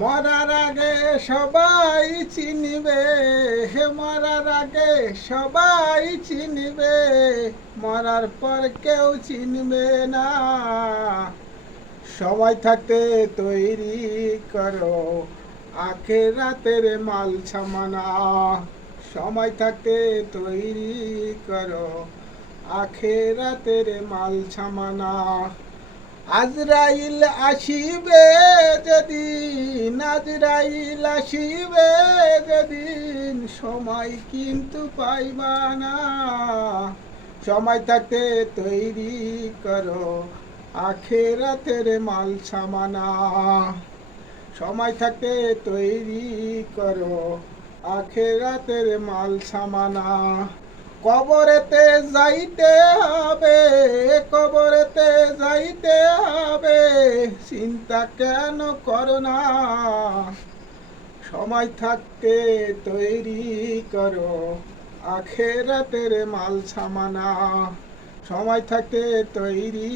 মরার আগে সবাই চিনিবে, হে মরার আগে সবাই চিনিবে, মরার পর কেউ চিনবে না। সময় থাকতে তৈরি করো আখেরাতের মাল সামানা। সময় থাকতে তৈরি করো আখেরাতের মাল সামানা। আজরাইল আসিবে যেদিন, আজরাইল আসিবে যেদিন, সময় কিন্তু পাইবা না। সময় থাকতে তৈরি করো আখেরাতের মাল সামানা। সময় থাকতে তৈরি করো আখেরাতের মাল সামানা। কবরেতে যাইতে হবে, কবরেতে যাইতে হবে, চিন্তা কেন করো না। সময় থাকতে তৈরি করো আখেরাতের মাল সামানা। সময় থাকতে তৈরি